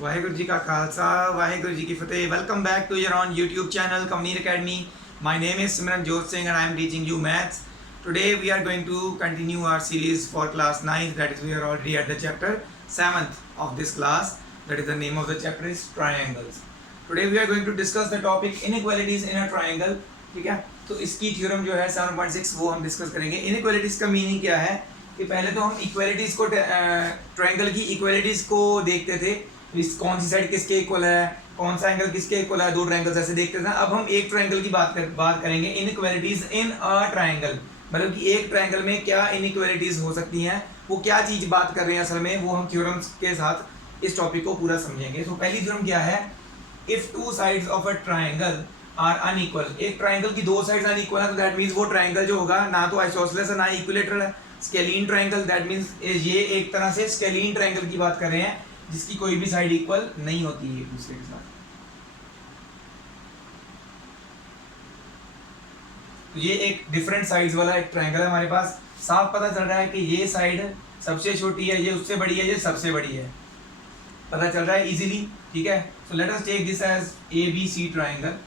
वाहेगुरु जी का खालसा वाहेगुरु जी की फतेह। Welcome back to your own YouTube channel Kamneer academy. My name is Simranjot Singh and I am teaching you maths. Today we are going to continue our series for class 9th, that is we are already at the chapter 7th of this class, that is the name of the chapter is triangles. Today we are going to discuss the topic inequalities in a triangle. ठीक है, तो इसकी theorem जो है 7.6 वो हम discuss करेंगे। Inequalities का मीनिंग क्या है कि पहले तो हम इक्वालिटीज को ट्रायंगल की इक्वालिटीज को देखते थे, कौन सी साइड किसके इक्वल है, कौन सा एंगल किसके इक्वल है, दो ट्रायंगल्स ऐसे देखते थे। अब हम एक ट्रायंगल की बात करेंगे, इनइक्वालिटीज इन अ ट्रायंगल, मतलब कि एक ट्रायंगल में क्या इनइक्वालिटीज हो सकती हैं, वो क्या चीज बात कर रहे हैं असल में, वो हम थ्योरम्स के साथ इस टॉपिक को पूरा समझेंगे। तो पहली थ्योरम क्या है, if two sides of a triangle are unequal, एक ट्रायंगल की दो साइड्स अनइक्वल है तो दैट मींस वो ट्रायंगल जो होगा ना तो आइसोसेलेस है ना इक्विलेटरल है, स्केलीन ट्रायंगल। दैट मींस ये एक तरह से स्केलीन ट्रायंगल की बात कर रहे हैं जिसकी कोई भी साइड इक्वल नहीं होती है एक दूसरे के साथ। तो ये एक डिफरेंट साइड्स वाला एक ट्रायंगल है हमारे पास। साफ पता चल रहा है कि ये साइड सबसे छोटी है, ये उससे बड़ी है, ये सबसे बड़ी है, पता चल रहा है इजीली। ठीक है, so let us take this as ABC triangle.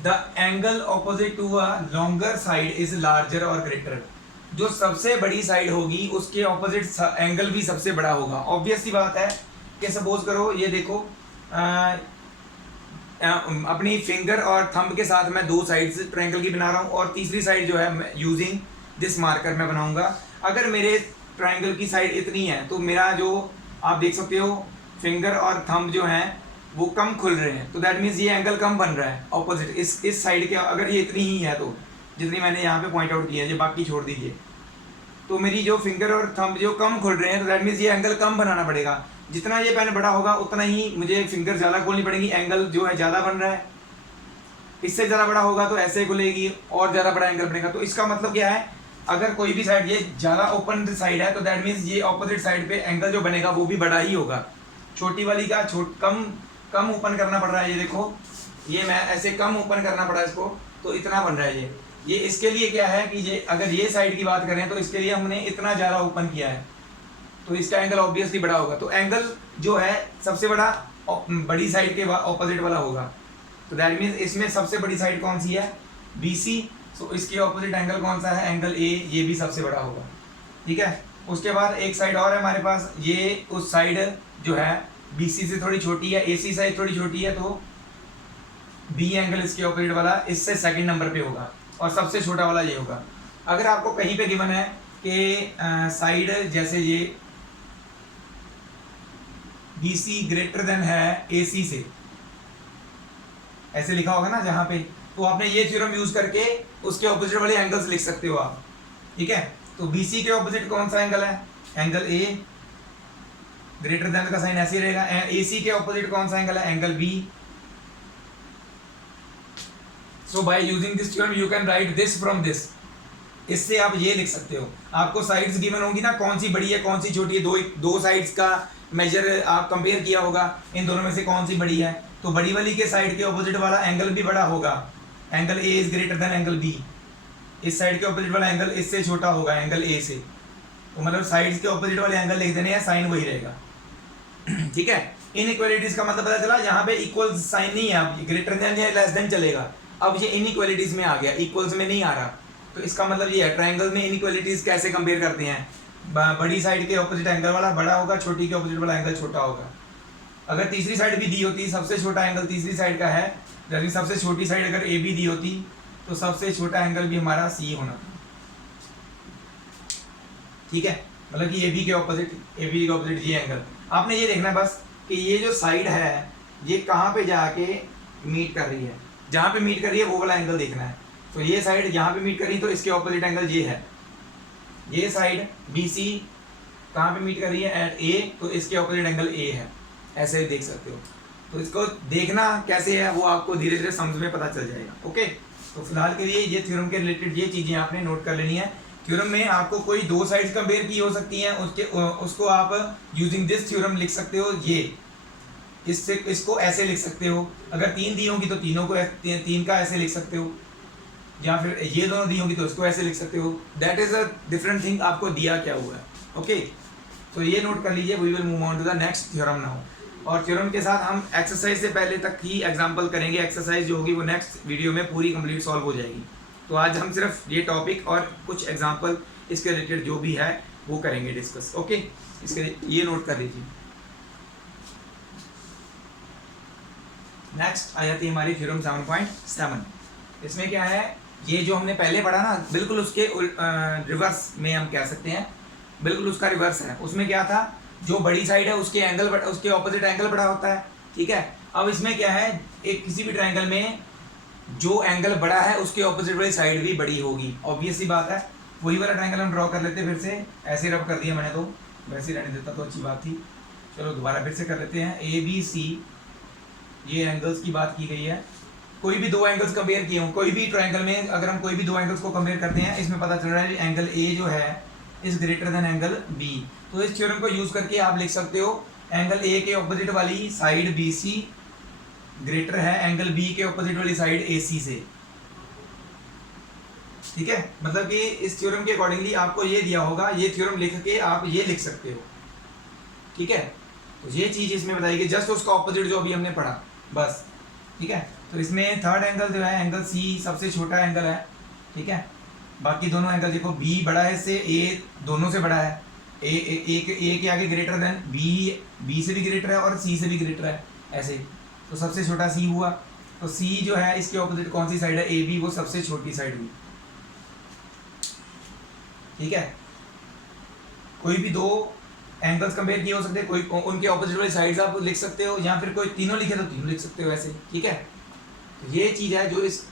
The angle opposite to a longer side is larger और ग्रेटर। जो सबसे बड़ी साइड होगी उसके ऑपोजिट एंगल भी सबसे बड़ा होगा। ऑब्वियस सी बात है कि सपोज करो ये देखो, अपनी फिंगर और थंब के साथ मैं दो साइड्स ट्रायंगल की बना रहा हूँ और तीसरी साइड जो है यूजिंग दिस मार्कर मैं बनाऊंगा। अगर मेरे ट्रायंगल की साइड इतनी है तो मेरा जो आप देख सकते हो फिंगर और थंब जो है वो कम खुल रहे हैं, तो दैट मीन्स ये एंगल कम बन रहा है ऑपोजिट इस साइड के। अगर ये इतनी ही है तो जितनी मैंने यहाँ पे पॉइंट आउट किया है, ये बाकी छोड़ दीजिए, तो मेरी जो फिंगर और थंब जो कम खुल रहे हैं तो दैट मीन्स ये एंगल कम बनाना पड़ेगा। जितना ये पेन बड़ा होगा उतना ही मुझे फिंगर ज़्यादा खोलनी पड़ेगी, एंगल जो है ज़्यादा बन रहा है। इससे ज़्यादा बड़ा होगा तो ऐसे खुलेगी और ज़्यादा बड़ा एंगल बनेगा। तो इसका मतलब क्या है, अगर कोई भी साइड ये ज़्यादा ओपन साइड है तो दैट मीन्स ये ऑपोजिट साइड पे एंगल जो बनेगा वो भी बड़ा ही होगा। छोटी वाली का कम ओपन करना पड़ रहा है, ये देखो ये मैं ऐसे कम ओपन करना पड़ा इसको, तो इतना बन रहा है ये इसके लिए क्या है कि ये अगर ये साइड की बात करें तो इसके लिए हमने इतना ज़्यादा ओपन किया है तो इसका एंगल ऑब्वियसली बड़ा होगा। तो एंगल जो है सबसे बड़ा बड़ी साइड के ऑपोजिट वाला होगा। तो दैट मीन्स इसमें सबसे बड़ी साइड कौन सी है, BC। सो इसके ऑपोजिट एंगल कौन सा है, एंगल A, ये भी सबसे बड़ा होगा। ठीक है, उसके बाद एक साइड और है हमारे पास, ये उस साइड जो है BC से थोड़ी छोटी है, AC साइड थोड़ी छोटी है, तो B एंगल इसके ऑपोजिट वाला इससे सेकंड नंबर पे होगा और सबसे छोटा वाला ये होगा। अगर आपको कहीं पे गिवन है कि साइड जैसे ये BC ग्रेटर देन है AC से, ऐसे लिखा होगा ना जहां पे, तो आपने ये थ्योरम यूज करके उसके ऑपोजिट वाले एंगल्स लिख सकते हो आप। ठीक है, तो BC के ऑपोजिट कौन सा एंगल है, एंगल A, ग्रेटर देन का साइन ऐसे ही रहेगा। AC के ऑपोजिट कौन सा एंगल है, angle B। So by using this theorem you can write this from this. इससे आप ये लिख सकते हो, आपको साइड्स गिवन होंगी ना, कौन सी बड़ी है कौन सी छोटी है, दो साइड्स का मेजर आप कंपेयर किया होगा, इन दोनों में से कौन सी बड़ी है, तो बड़ी वाली के साइड के ऑपोजिट वाला एंगल भी बड़ा होगा, angle A is greater than angle B। इस साइड के ऑपोजिट वाला एंगल इससे छोटा होगा, एंगल A से। तो मतलब साइड्स के ऑपोजिट वाले एंगल लिख देने हैं, साइन वही रहेगा। ठीक है, इनइक्वालिटीज का मतलब पता चला, यहाँ पे इक्वल साइन नहीं है, अब ग्रेटर देन या लेस देन चलेगा। अब ये इनइक्वालिटीज में आ गया, इक्वल्स में नहीं आ रहा। तो इसका मतलब ये है ट्रायंगल में इनइक्वालिटीज कैसे कंपेयर करते हैं, बड़ी साइड के ऑपोजिट एंगल वाला बड़ा होगा, छोटी के ऑपोजिट वाला एंगल छोटा होगा। अगर तीसरी साइड भी दी होती, सबसे छोटा एंगल तीसरी साइड का है, जैसे सबसे छोटी साइड अगर AB दी होती तो सबसे छोटा एंगल भी हमारा C होना था। ठीक है, मतलब कि AB के ऑपोजिट ये एंगल। आपने ये देखना है बस कि ये जो साइड है ये कहाँ पे जाके मीट कर रही है, जहाँ पे मीट कर रही है वो वाला एंगल देखना है। तो ये साइड यहाँ पे मीट कर रही है तो इसके ऑपोजिट एंगल ये है। ये साइड BC कहाँ पे मीट कर रही है, एट A, तो इसके ऑपोजिट एंगल A है, ऐसे देख सकते हो। तो इसको देखना कैसे है वो आपको धीरे धीरे समझ में पता चल जाएगा। ओके, तो फिलहाल के लिए ये थ्योरम के रिलेटेड ये चीज़ें आपने नोट कर लेनी है। थ्योरम में आपको कोई दो साइड्स कंपेयर की हो सकती हैं, उसको आप यूजिंग दिस थ्योरम लिख सकते हो। ये इसको ऐसे लिख सकते हो, अगर 3 दी होगी तो तीनों को 3 का ऐसे लिख सकते हो, या फिर ये दोनों दी होगी तो इसको ऐसे लिख सकते हो। That is a different thing, आपको दिया क्या हुआ है। ओके, तो ये नोट कर लीजिए। We will move on to the next theorem now. और थ्योरम के साथ हम एक्सरसाइज से पहले तक ही एग्जांपल करेंगे, एक्सरसाइज जो होगी वो नेक्स्ट वीडियो में पूरी कंप्लीट सॉल्व हो जाएगी। तो आज हम सिर्फ ये टॉपिक और कुछ एग्जांपल इसके रिलेटेड जो भी है वो करेंगे डिस्कस। ओके, इसके ये नोट कर लीजिए। नेक्स्ट आ जाती है हमारी थ्योरम 7.7। इसमें क्या है, ये जो हमने पहले पढ़ा ना बिल्कुल उसके रिवर्स में हम कह सकते हैं, बिल्कुल उसका रिवर्स है। उसमें क्या था, जो बड़ी साइड है उसके एंगल उसके ऑपोजिट एंगल बड़ा होता है, ठीक है। अब इसमें क्या है, एक किसी भी ट्रायंगल में जो एंगल बड़ा है उसके ऑपोजिट वाली साइड भी बड़ी होगी, ऑब्वियस सी बात है। वही वाला ट्रायंगल हम ड्रॉ कर लेते हैं, फिर से ऐसे रब कर दिया मैंने, तो वैसे ही रहने देता तो अच्छी बात थी। चलो दोबारा फिर से कर लेते हैं। ए बी सी, ये एंगल्स की बात की गई है। कोई भी दो एंगल्स कंपेयर किए हों, कोई भी ट्रायंगल में अगर हम कोई भी दो एंगल्स को कंपेयर करते हैं, इसमें पता चल रहा है एंगल ए जो है is greater than angle B. तो इस थ्योरम को यूज करके आप लिख सकते हो एंगल ए के ऑपोजिट वाली साइड बी सी ग्रेटर है एंगल बी के ऑपोजिट वाली साइड ए सी से, ठीक है। मतलब कि इस थ्योरम के अकॉर्डिंगली आपको ये दिया होगा, ये थ्योरम लिख के आप ये लिख सकते हो, ठीक है। तो ये चीज इसमें बताएगी, जस्ट उसका ऑपोजिट जो अभी हमने पढ़ा, बस, ठीक है। तो इसमें थर्ड एंगल जो है एंगल सी सबसे छोटा एंगल है, ठीक है। बाकी दोनों एंगल देखो, बी बड़ा है इससे, ए दोनों से बड़ा है, ए के आगे ग्रेटर देन बी से भी ग्रेटर है और सी से भी ग्रेटर है, ऐसे। तो सबसे छोटा सी हुआ, तो सी जो है इसके ऑपोजिट कौन सी साइड है, ए बी, वो सबसे छोटी साइड हुई, ठीक है। कोई भी दो एंगल्स कंपेयर किए हो सकते हैं, कोई उनके ऑपोजिट वाली साइड्स आप लिख सकते हो, या फिर कोई तीनों लिखे तो तीनों लिख सकते हो ऐसे, ठीक है। तो ये चीज है जो इस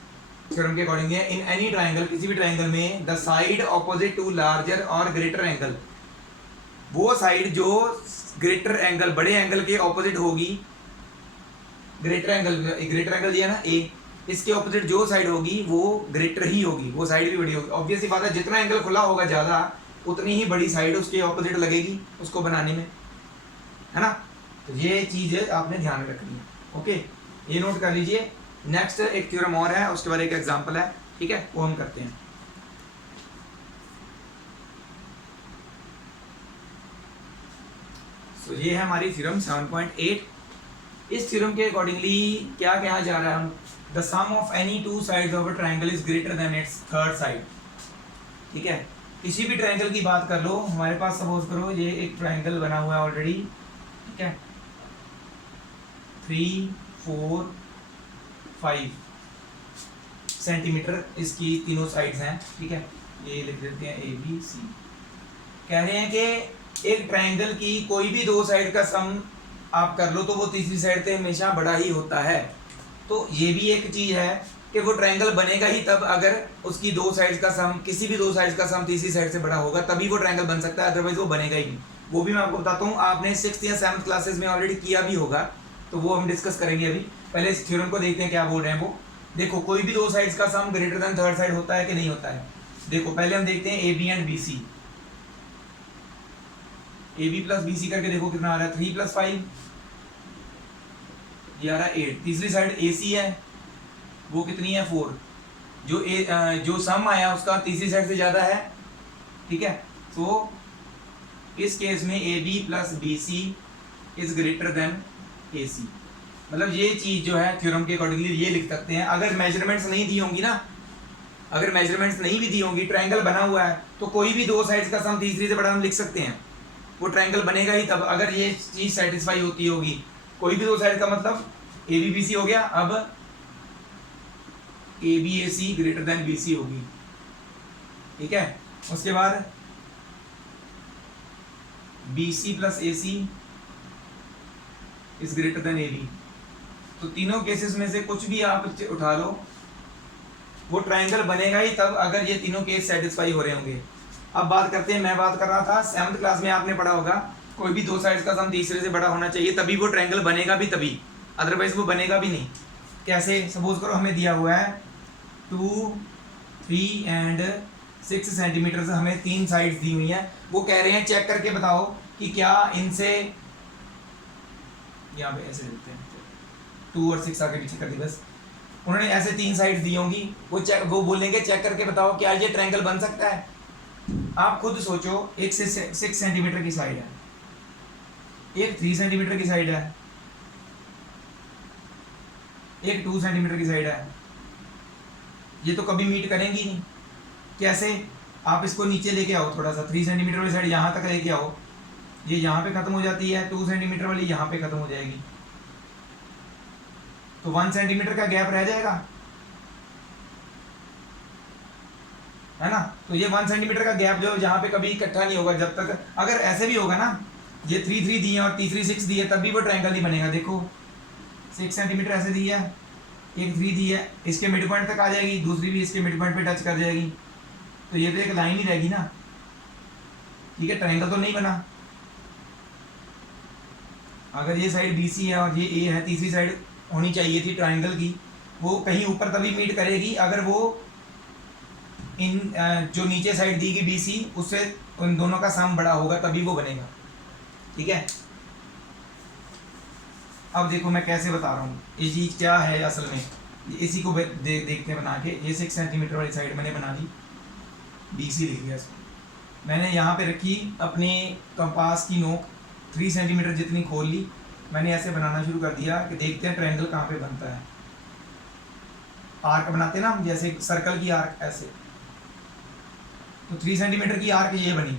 थ्योरम के अकॉर्डिंग है। इन एनी ट्रायंगल, किसी भी ट्रायंगल में the side opposite to larger और ग्रेटर एंगल, वो साइड जो ग्रेटर एंगल बड़े एंगल के ऑपोजिट होगी, ग्रेटर एंगल ये है ना ए, इसके ऑपोजिट जो साइड होगी वो ग्रेटर ही होगी, वो साइड भी बड़ी होगी। ऑब्वियस सी बात है, जितना एंगल खुला होगा ज़्यादा उतनी ही बड़ी साइड उसके ऑपोजिट लगेगी उसको बनाने में, है ना। तो ये चीज़ आपने ध्यान में रखनी है। ओके, ये नोट कर लीजिए। नेक्स्ट एक थ्योरम और है, उसके बाद एक एग्जांपल है, ठीक है, वो हम करते हैं। तो ये है हमारी थ्योरम 7.8। इस थ्योरम के अकॉर्डिंगली क्या कहा जा रहा है, the sum of any two sides of a triangle is greater than its third side, ठीक है। किसी भी ट्रायंगल की बात कर लो, हमारे पास सपोज करो ये एक ट्रायंगल बना हुआ है ऑलरेडी, ठीक है, 3 4 5 सेंटीमीटर इसकी तीनों साइड्स हैं, ठीक है। ये लिख देते हैं ए बी सी। कह रहे हैं कि एक ट्रायंगल की कोई भी दो साइड का सम आप कर लो तो वो तीसरी साइड से हमेशा बड़ा ही होता है। तो ये भी एक चीज है कि वो ट्रायंगल बनेगा ही तब अगर उसकी दो साइड्स का सम, किसी भी दो साइड्स का सम तीसरी साइड से बड़ा होगा, तभी वो ट्रायंगल बन सकता है, अदरवाइज वो बनेगा ही नहीं। वो भी मैं आपको बताता हूँ, आपने 6th या 7th क्लासेस में ऑलरेडी किया भी होगा, तो वो हम डिस्कस करेंगे अभी। पहले इस थ्योरम को देखते हैं क्या बोल रहे हैं वो। देखो, कोई भी दो साइड्स का सम ग्रेटर देन थर्ड साइड होता है कि नहीं होता है। देखो पहले हम देखते हैं A B and B C. A B plus B C करके देखो कितना आ रहा है, 3 + 5 ये आ रहा है 8। तीसरी साइड ए सी है, वो कितनी है 4। जो सम आया उसका तीसरी साइड से ज़्यादा है, ठीक है। तो इस केस में A B plus B C is greater than A C. मतलब ये चीज़ जो है थ्योरम के अकॉर्डिंगली ये लिख सकते हैं। अगर मेजरमेंट्स नहीं दी होंगी ना, अगर मेजरमेंट्स नहीं भी दी होंगी, ट्रायंगल बना हुआ है, तो कोई भी दो साइड्स का सम तीसरी से बड़ा हम लिख सकते हैं। वो ट्रायंगल बनेगा ही तब अगर ये चीज़ सेटिस्फाई होती होगी। कोई भी दो साइड का मतलब ए बी बी सी हो गया, अब A B A C greater than B C होगी, ठीक है। उसके बाद B C plus A C is greater than A B. तो तीनों केसेस में से कुछ भी आप उठा लो, वो ट्रायंगल बनेगा ही तब अगर ये तीनों केस सेटिस्फाई हो रहे होंगे। अब बात करते हैं, मैं बात कर रहा था 7th क्लास में आपने पढ़ा होगा, कोई भी दो साइड्स का सम तीसरे से बड़ा होना चाहिए, तभी वो ट्रायंगल बनेगा भी, तभी, अदरवाइज वो बनेगा भी नहीं। कैसे, सपोज करो हमें दिया हुआ है 2 3 एंड 6 सेंटीमीटर से हमें 3 साइड्स दी हुई हैं। वो कह रहे हैं चेक करके बताओ कि क्या इनसे, यहाँ पे ऐसे लिखते हैं 2 और 6 आगे पीछे कर दी बस, उन्होंने ऐसे 3 साइड्स दी होंगी, वो बोलेंगे चेक करके बताओ क्या ये ट्रायंगल बन सकता है। आप खुद सोचो, एक से 6 सेंटीमीटर की साइड है, एक 3 सेंटीमीटर की साइड है, एक 2 सेंटीमीटर की साइड है, ये तो कभी मीट करेंगी नहीं। कैसे? आप इसको नीचे लेके आओ थोड़ा सा, 3 सेंटीमीटर वाली साइड यहाँ तक लेके आओ, ये यहाँ पे ख़त्म हो जाती है, 2 सेंटीमीटर वाली यहाँ पे ख़त्म हो जाएगी, तो 1 सेंटीमीटर का गैप रह जाएगा, है ना। तो ये 1 सेंटीमीटर का गैप जो यहाँ पे कभी इकट्ठा नहीं होगा जब तक, अगर ऐसे भी होगा ना, ये 3 3 दी है और तीसरी 6 दी है, तब भी वो ट्रायंगल नहीं बनेगा। देखो 6 सेंटीमीटर ऐसे दी है, एक 3 दी है, इसके मिड पॉइंट तक आ जाएगी, दूसरी भी इसके मिड पॉइंट पे टच कर जाएगी, तो ये तो एक लाइन ही रहेगी ना, ठीक है, ट्रायंगल तो नहीं बना। अगर ये साइड BC है और ये A है, तीसरी साइड होनी चाहिए थी ट्रायंगल की, वो कहीं ऊपर तभी मीट करेगी अगर वो इन जो नीचे साइड दी गई BC उससे उन दोनों का सम बड़ा होगा, तभी वो बनेगा, ठीक है। अब देखो मैं कैसे बता रहा हूँ ये चीज़ क्या है असल में, इसी को देखते हैं बना के। ये 6 सेंटीमीटर वाली साइड मैंने बना ली, BC लिख दिया इसको, मैंने यहाँ पे रखी अपने कंपास की नोक 3 सेंटीमीटर जितनी खोल ली, मैंने ऐसे बनाना शुरू कर दिया कि देखते हैं ट्रायंगल कहाँ पे बनता है। आर्क बनाते हैं ना हम, जैसे सर्कल की आर्क ऐसे, तो 3 सेंटीमीटर की आर्क ये बनी,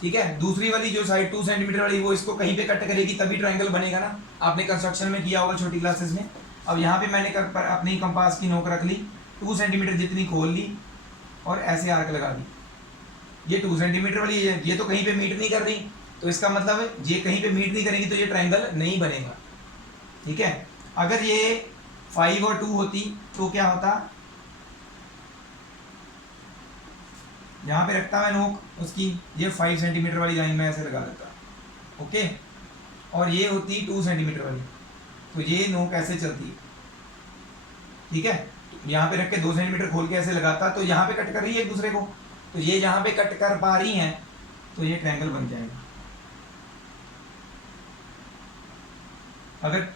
ठीक है। दूसरी वाली जो साइड 2 सेंटीमीटर वाली, वो इसको कहीं पे कट करेगी तभी ट्रायंगल बनेगा ना, आपने कंस्ट्रक्शन में किया होगा छोटी क्लासेस में। अब यहाँ पे मैंने अपनी कंपास की नोक रख ली, 2 सेंटीमीटर जितनी खोल ली और ऐसे आर्क लगा दी। ये 2 सेंटीमीटर वाली ये तो कहीं पे मीट नहीं कर रही, तो इसका मतलब ये कहीं पे मीट नहीं करेगी तो ये ट्रायंगल नहीं बनेगा, ठीक है। अगर ये 5 और 2 होती तो क्या होता, यहाँ पे रखता मैं नोक उसकी, ये 5 सेंटीमीटर वाली लाइन में ऐसे लगा देता, ओके, और ये होती 2 सेंटीमीटर वाली, तो ये नोक ऐसे चलती, ठीक है। यहाँ पे रख के 2 सेंटीमीटर खोल के ऐसे लगाता, तो यहाँ पे कट कर रही है एक दूसरे को, तो ये यहाँ पे कट कर पा रही हैं, तो ये ट्रायंगल बन जाएगा। अगर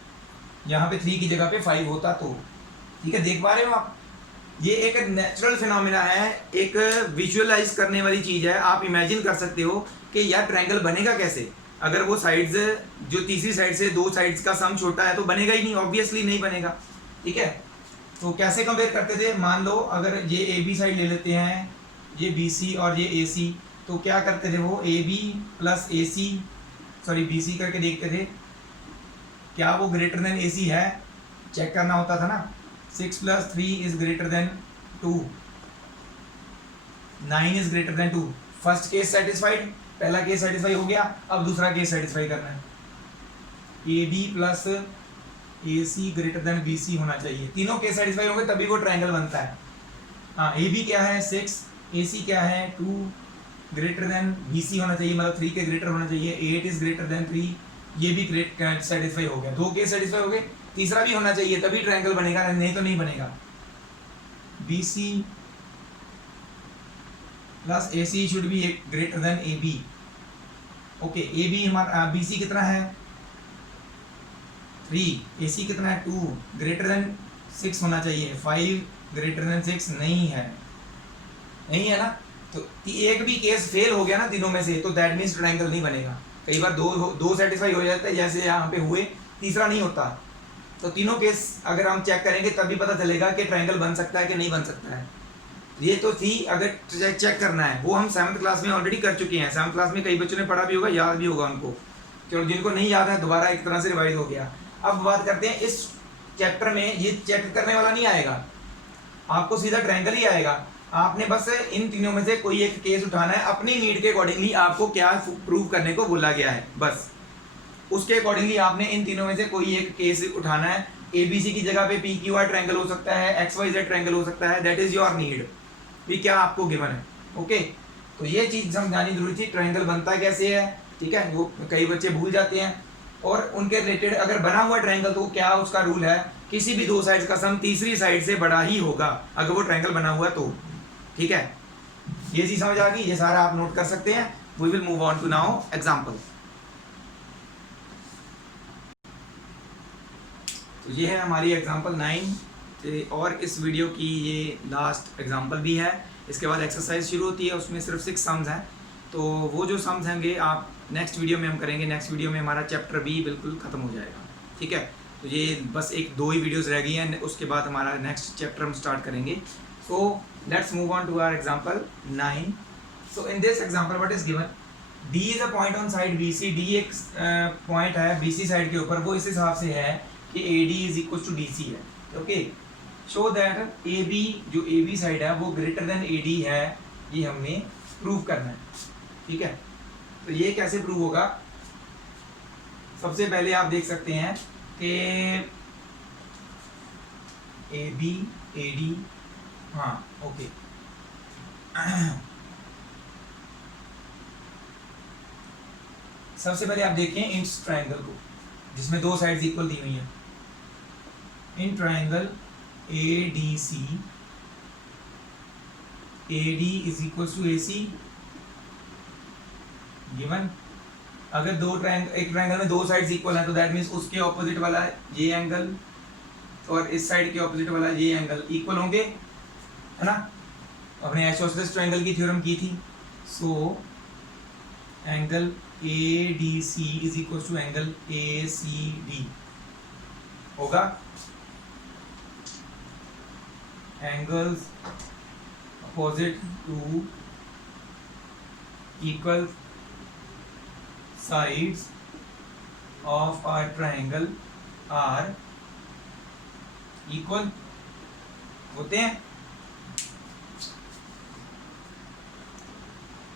यहाँ पे 3 की जगह पे 5 होता तो, ठीक है, देख पा रहे हो आप। ये एक नेचुरल फिनोमिना है, एक विजुअलाइज करने वाली चीज़ है। आप इमेजिन कर सकते हो कि यार ट्रायंगल बनेगा कैसे, अगर वो साइड्स जो तीसरी साइड से 2 साइड्स का सम छोटा है तो बनेगा ही नहीं, ऑब्वियसली नहीं बनेगा, ठीक है। तो कैसे कंपेयर करते थे, मान लो अगर ये AB साइड ले लेते हैं, ये BC और ये AC, तो क्या करते थे वो AB plus AC sorry BC करके देखते थे क्या वो ग्रेटर देन AC है, चेक करना होता था ना। 6 + 3 is greater then 2, 9 is greater then 2। First case satisfied, पहला केस सेटिस्फाई हो गया, अब दूसरा केस सेटिस्फाई करना है। AB plus AC greater than BC होना चाहिए, तीनों केस सेटिस्फाई होंगे तभी वो ट्रायंगल बनता है। हाँ, AB क्या है 6, AC क्या है 2, ग्रेटर देन BC होना चाहिए, मतलब 3 के ग्रेटर होना चाहिए, 8 इज ग्रेटर देन 3, ये भी ग्रेट सेटिस्फाई हो गया, 2 केस सेटिस्फाई हो गए, तीसरा भी होना चाहिए तभी ट्रायंगल बनेगा, नहीं तो नहीं बनेगा। BC plus AC should be greater then AB, okay. AB हमारा BC कितना है 3, AC कितना है 2, ग्रेटर देन 6 होना चाहिए, 5 ग्रेटर देन 6 नहीं है, नहीं है ना। तो एक भी केस फेल हो गया ना तीनों में से, तो दैट मीन्स ट्रायंगल नहीं बनेगा। कई बार दो सेटिस्फाई हो जाते हैं, जैसे यहाँ पे हुए, तीसरा नहीं होता। तो तीनों केस अगर हम चेक करेंगे तभी पता चलेगा कि ट्रायंगल बन सकता है कि नहीं बन सकता है। ये तो थी, अगर चेक करना है वो हम 7th क्लास में ऑलरेडी कर चुके हैं। 7th क्लास में कई बच्चों ने पढ़ा भी होगा, याद भी होगा उनको, क्योंकि जिनको नहीं याद है दोबारा एक तरह से रिवाइज हो गया। अब बात करते हैं इस चैप्टर में, ये चेक करने वाला नहीं आएगा, आपको सीधा ट्रायंगल ही आएगा। आपने बस इन तीनों में से कोई एक केस उठाना है, अपनी नीड के अकॉर्डिंगली आपको क्या प्रूव करने को बोला गया है, बस उसके अकॉर्डिंगली आपने इन तीनों में से कोई एक केस उठाना है। ABC की जगह पे PQR ट्रायंगल हो सकता है, XYZ ट्रायंगल हो सकता है, दैट इज योर नीड, भी क्या आपको गिवन है, ओके। तो ये चीज़ समझानी जरूरी थी, ट्रायंगल बनता कैसे है, ठीक है, वो कई बच्चे भूल जाते हैं। और उनके रिलेटेड अगर बना हुआ ट्रायंगल तो क्या उसका रूल है, किसी भी 2 साइड्स का सम तीसरी साइड से बड़ा ही होगा अगर वो ट्रायंगल बना हुआ तो, ठीक है। ये चीज़ समझ आ गई, ये सारा आप नोट कर सकते हैं। We will move on to now example. तो ये है हमारी एग्जाम्पल 9 और इस वीडियो की ये लास्ट एग्जाम्पल भी है। इसके बाद एक्सरसाइज शुरू होती है, उसमें सिर्फ 6 सम्स हैं, तो वो जो सम्स होंगे आप नेक्स्ट वीडियो में हम करेंगे। नेक्स्ट वीडियो में हमारा चैप्टर B बिल्कुल ख़त्म हो जाएगा, ठीक है। तो ये बस एक दो ही वीडियोस रह गई हैं, उसके बाद हमारा नेक्स्ट चैप्टर हम स्टार्ट करेंगे। So let's move on to our example 9। So in this example what is given, D is a point on side B C, D एक पॉइंट है बी सी साइड के ऊपर, वो इस हिसाब से है कि A D is equal to D C है। Okay, show that A B, जो ए बी साइड है वो ग्रेटर देन ए डी है, ये हमने प्रूव करना है। ठीक है, तो ये कैसे प्रूव होगा, सबसे पहले आप देख सकते हैं कि ए बी ए डी, हाँ ओके, सबसे पहले आप देखें इस ट्रायंगल को जिसमें दो साइड्स इक्वल दी हुई हैं। In triangle A D C, A D is equal to A C given. अगर एक ट्रायंगल में दो साइड्स इक्वल हैं तो दैट मीन्स उसके ऑपोजिट वाला ये एंगल और इस साइड के ऑपोजिट वाला ये एंगल इक्वल होंगे, है ना। अपने आइसोसेलेस ट्रायंगल की थ्योरम की थी। So angle A D C is equal to angle A C D होगा। Angles opposite to equal sides of a triangle are equal होते हैं।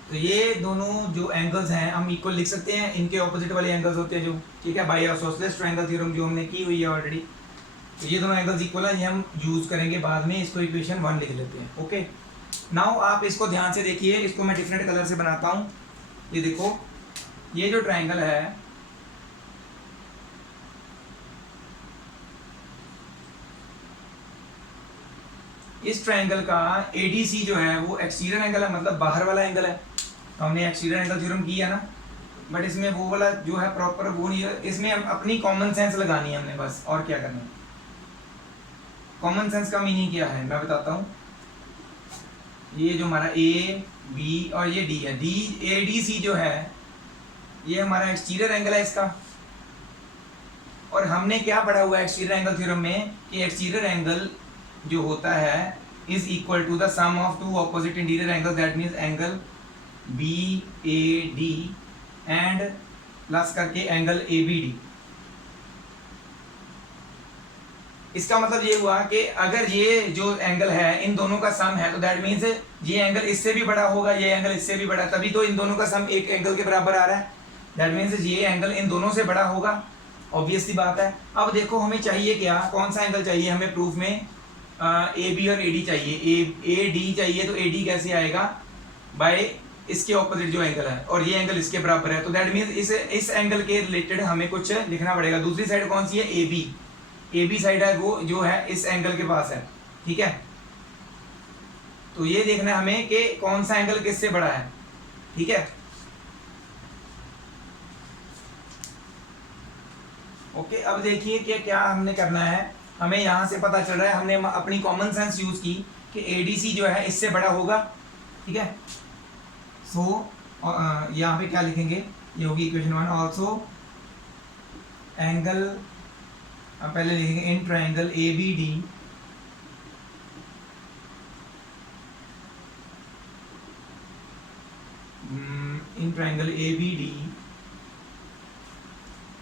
तो ये दोनों जो एंगल्स हैं हम इक्वल लिख सकते हैं, इनके ऑपोजिट वाले एंगल्स होते हैं जो, ठीक है, बाय आइसोसेलेस ट्रायंगल थ्योरम जो हमने की हुई है ऑलरेडी। तो ये दोनों एंगल्स इक्वल है, ये हम यूज करेंगे बाद में, इसको इक्वेशन 1 लिख लेते हैं। ओके, नाउ आप इसको ध्यान से देखिए, इसको मैं डिफरेंट कलर से बनाता हूँ। ये देखो, ये जो ट्रायंगल है इस ट्रायंगल का एडीसी जो है वो एक्सटीरियर एंगल है, मतलब बाहर वाला एंगल है। तो हमने एक्सटीरियर एंगल थ्योरम किया ना, बट इसमें वो वाला जो है प्रॉपर वो नहीं है, इसमें हम अपनी कॉमन सेंस लगानी है हमने बस, और क्या करना है। कॉमन सेंस का मीनिंग क्या है मैं बताता हूँ। ये जो हमारा ए बी और ये डी है, डी ए डी सी जो है ये हमारा एक्सटीरियर एंगल है इसका। और हमने क्या पढ़ा हुआ है एक्सटीरियर एंगल थ्योरम में कि एक्सटीरियर एंगल जो होता है is equal to the sum of two opposite interior angle, that means angle B A D and plus करके एंगल ए बी डी। इसका मतलब ये हुआ कि अगर ये जो एंगल है इन दोनों का सम है तो दैट मीन्स ये एंगल इससे भी बड़ा होगा, ये एंगल इससे भी बड़ा, तभी तो इन दोनों का सम एक एंगल के बराबर आ रहा है। दैट मीन्स ये एंगल इन दोनों से बड़ा होगा, ऑब्वियसली बात है। अब देखो हमें चाहिए क्या, कौन सा एंगल चाहिए हमें प्रूफ में, ए बी और ए डी चाहिए। ए डी चाहिए तो ए डी कैसे आएगा, बाय इसके ऑपोजिट जो एंगल है और ये एंगल इसके बराबर है, तो दैट मीन्स इस एंगल के रिलेटेड हमें कुछ लिखना पड़ेगा। दूसरी साइड कौन सी है, A B, A B side है वो जो है इस एंगल के पास है, ठीक है। तो ये देखना है हमें कि कौन सा एंगल किससे बड़ा है, ठीक है। ओके, अब देखिए कि क्या हमने करना है। हमें यहाँ से पता चल रहा है, हमने अपनी कॉमन सेंस यूज की कि एडीसी जो है इससे बड़ा होगा, ठीक है। सो यहाँ पे क्या लिखेंगे, ये होगी इक्वेशन 1। ऑल्सो एंगल, पहले लिखेंगे in triangle A B D in triangle A B D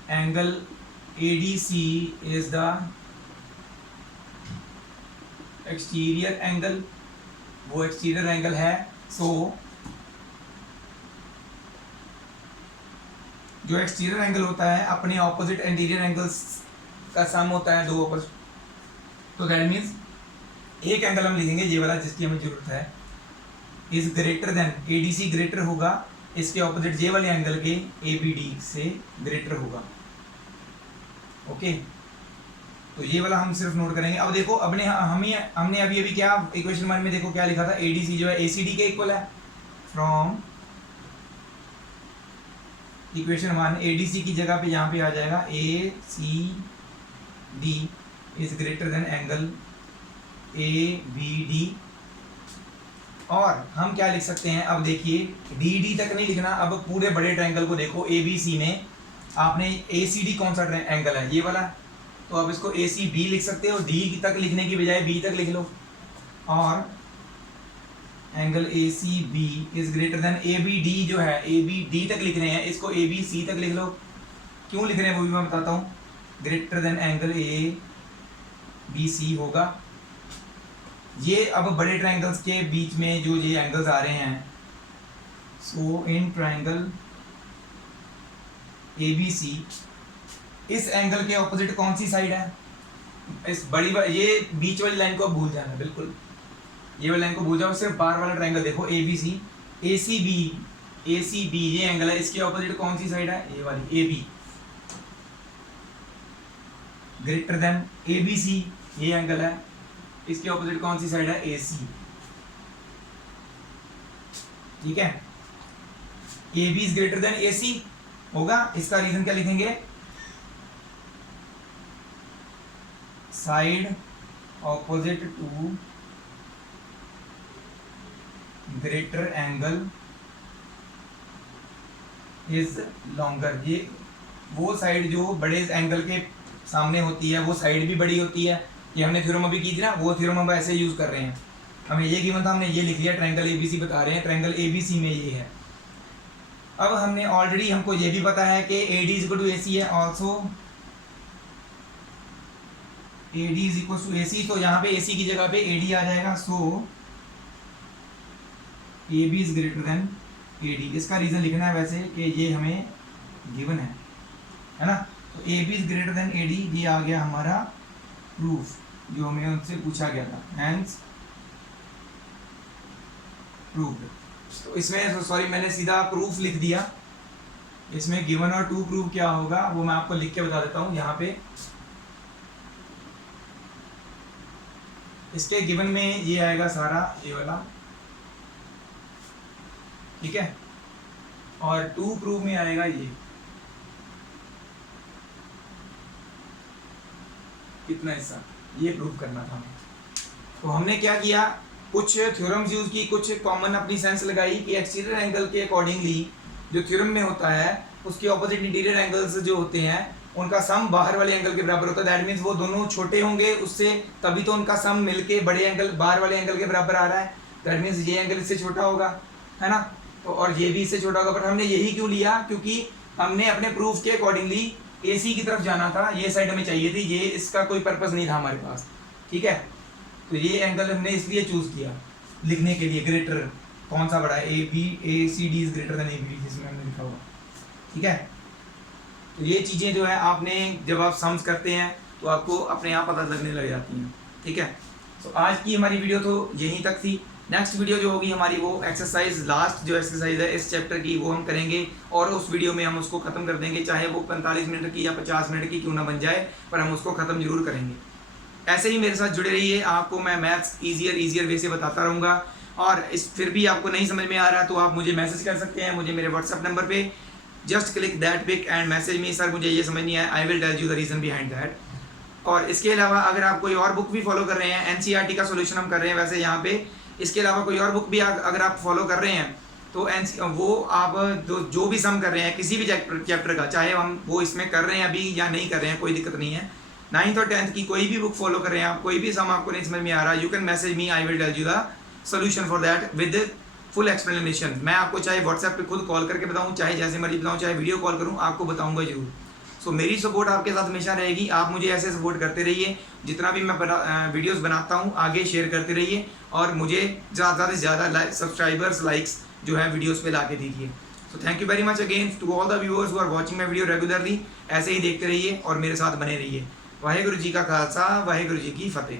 angle ADC is the exterior angle, वो exterior angle है। so जो exterior angle होता है अपने opposite interior angles का सम होता है दो opposite, तो that means एक एंगल हम लिखेंगे ये वाला जिसकी हमें जरूरत है, is greater than ADC greater होगा इसके ऑपोजिट जे वाले एंगल के ABD से ग्रेटर होगा। ओके, तो ये वाला हम सिर्फ नोट करेंगे। अब देखो हमने अभी क्या इक्वेशन 1 में देखो क्या लिखा था, ADC जो है ACD के इक्वल है। फ्रॉम इक्वेशन 1 ADC की जगह पे यहाँ पे आ जाएगा ACD is greater than angle ABD। और हम क्या लिख सकते हैं, अब देखिए DD तक नहीं लिखना, अब पूरे बड़े ट्रायंगल को देखो ABC में आपने ACD कौन सा एंगल है, ये वाला, तो आप इसको ए सी बी लिख सकते हो, डी तक लिखने की बजाय बी तक लिख लो। और angle A C B is greater than A B D, जो है ए बी डी तक लिख रहे हैं, इसको ए बी सी तक लिख लो। क्यों लिख रहे हैं वो भी मैं बताता हूँ। Greater than angle A B C होगा। ये अब बड़े ट्राइंगल्स के बीच में जो ये एंगल्स आ रहे हैं, सो इन ट्राइंगल ए बी सी, इस एंगल के ऑपोजिट कौन सी साइड है? इस ये बीच वाली लाइन को भूल जाना, बिल्कुल ये वाली लाइन को भूल जाओ, सिर्फ बाहर वाला ट्राइंगल देखो A B C. A C B ये एंगल है, इसके ऑपोजिट कौन सी साइड है? ये वाली A B. Greater than A B C ये एंगल है, इसके ऑपोजिट कौन सी साइड है? ए सी। ठीक है, A B is greater than A C होगा। इसका रीजन क्या लिखेंगे? Side opposite to greater angle is longer. ये वो साइड जो बड़े एंगल के सामने होती है, वो साइड भी बड़ी होती है। ये हमने थ्योरम अभी की थी ना, वो थ्योरम हम ऐसे यूज कर रहे हैं। हमें ये गिवन था, हमने ये लिख लिया, ट्रायंगल एबीसी बता रहे हैं, ट्रायंगल एबीसी में ये है। अब हमने ऑलरेडी हमको ये भी पता है कि A D is equal to A C है, also A D is equal to A C. तो यहाँ पे ए सी की जगह पे ए डी आ जाएगा। So A B is greater than A D. इसका रीजन लिखना है वैसे कि ये हमें गिवन है ना। तो A B is greater than A D, ये आ गया हमारा प्रूफ जो हमें उनसे पूछा गया था, हैंस प्रूव्ड। तो इसमें सॉरी मैंने सीधा प्रूफ लिख दिया, इसमें गिवन और टू प्रूफ क्या होगा वो मैं आपको लिख के बता देता हूँ यहाँ पे। इसके गिवन में ये आएगा सारा ये वाला, ठीक है, और टू प्रूफ में आएगा ये कितना हिस्सा, ये प्रूफ करना था हमें। तो हमने क्या किया, कुछ थ्योरम्स यूज की, कुछ कॉमन अपनी सेंस लगाई कि एक्सटीरियर एंगल के अकॉर्डिंगली जो थ्योरम में होता है उसके ऑपोजिट इंटीरियर एंगल्स जो होते हैं उनका सम बाहर वाले एंगल के बराबर होता है। दैट मीन्स वो दोनों छोटे होंगे उससे, तभी तो उनका सम मिलके बड़े एंगल बाहर वाले एंगल के बराबर आ रहा है। दैट मीन्स ये एंगल इससे छोटा होगा, है ना, तो और ये भी इससे छोटा होगा। बट हमने यही क्यों लिया, क्योंकि हमने अपने प्रूफ के अकॉर्डिंगली AC की तरफ जाना था, ये साइड हमें चाहिए थी, ये इसका कोई पर्पस नहीं था हमारे पास, ठीक है। तो ये एंगल हमने इसलिए चूज किया लिखने के लिए, ग्रेटर कौन सा बड़ा है, ACD is greater then AB, जिसमें हमने लिखा हुआ, ठीक है। तो ये चीज़ें जो है आपने जब आप सम्स करते हैं तो आपको अपने आप पता लगने लग जाती हैं, ठीक है। तो आज की हमारी वीडियो तो यहीं तक थी। नेक्स्ट वीडियो जो होगी हमारी वो एक्सरसाइज, लास्ट जो एक्सरसाइज है इस चैप्टर की वो हम करेंगे, और उस वीडियो में हम उसको ख़त्म कर देंगे, चाहे वो 45 मिनट की या 50 मिनट की क्यों ना बन जाए, पर हम उसको ख़त्म जरूर करेंगे। ऐसे ही मेरे साथ जुड़े रहिए, आपको मैं मैथ्स ईजियर वे से बताता रहूँगा। और इस फिर भी आपको नहीं समझ में आ रहा तो आप मुझे मैसेज कर सकते हैं, मुझे मेरे व्हाट्सअप नंबर पे just click that pic and message me, sir मुझे ये समझ नहीं आया, I will tell you the reason behind that. और इसके अलावा अगर आप कोई और बुक भी फॉलो कर रहे हैं, NCERT का सोल्यूशन हम कर रहे हैं वैसे यहाँ पे, इसके अलावा कोई और बुक भी अगर आप फॉलो कर रहे हैं तो वो आप जो भी सम कर रहे हैं किसी भी चैप्टर का, चाहे हम वो इसमें कर रहे हैं अभी या नहीं कर रहे हैं, कोई दिक्कत नहीं है। 9th और 10th की कोई भी बुक फॉलो कर रहे हैं आप, कोई भी सम आपको नहीं समझ में आ रहा, you can message me, I will tell you the solution for that with full explanation. मैं आपको चाहे व्हाट्सएप पे खुद कॉल करके बताऊँ, चाहे जैसे मर्जी बताऊँ, चाहे वीडियो कॉल करूँ, आपको बताऊँगा जरूर। सो मेरी सपोर्ट आपके साथ हमेशा रहेगी, आप मुझे ऐसे सपोर्ट करते रहिए, जितना भी मैं वीडियोस बनाता हूँ आगे शेयर करते रहिए, और मुझे ज़्यादा से ज़्यादा सब्सक्राइबर्स लाइक्स जो है वीडियोस पे ला के दीजिए। So thank you very much again to all the viewers who are watching my video regularly. ऐसे ही देखते रहिए और मेरे साथ बने रहिए। वाहेगुरु जी का खालसा, वाहेगुरु जी की फतेह।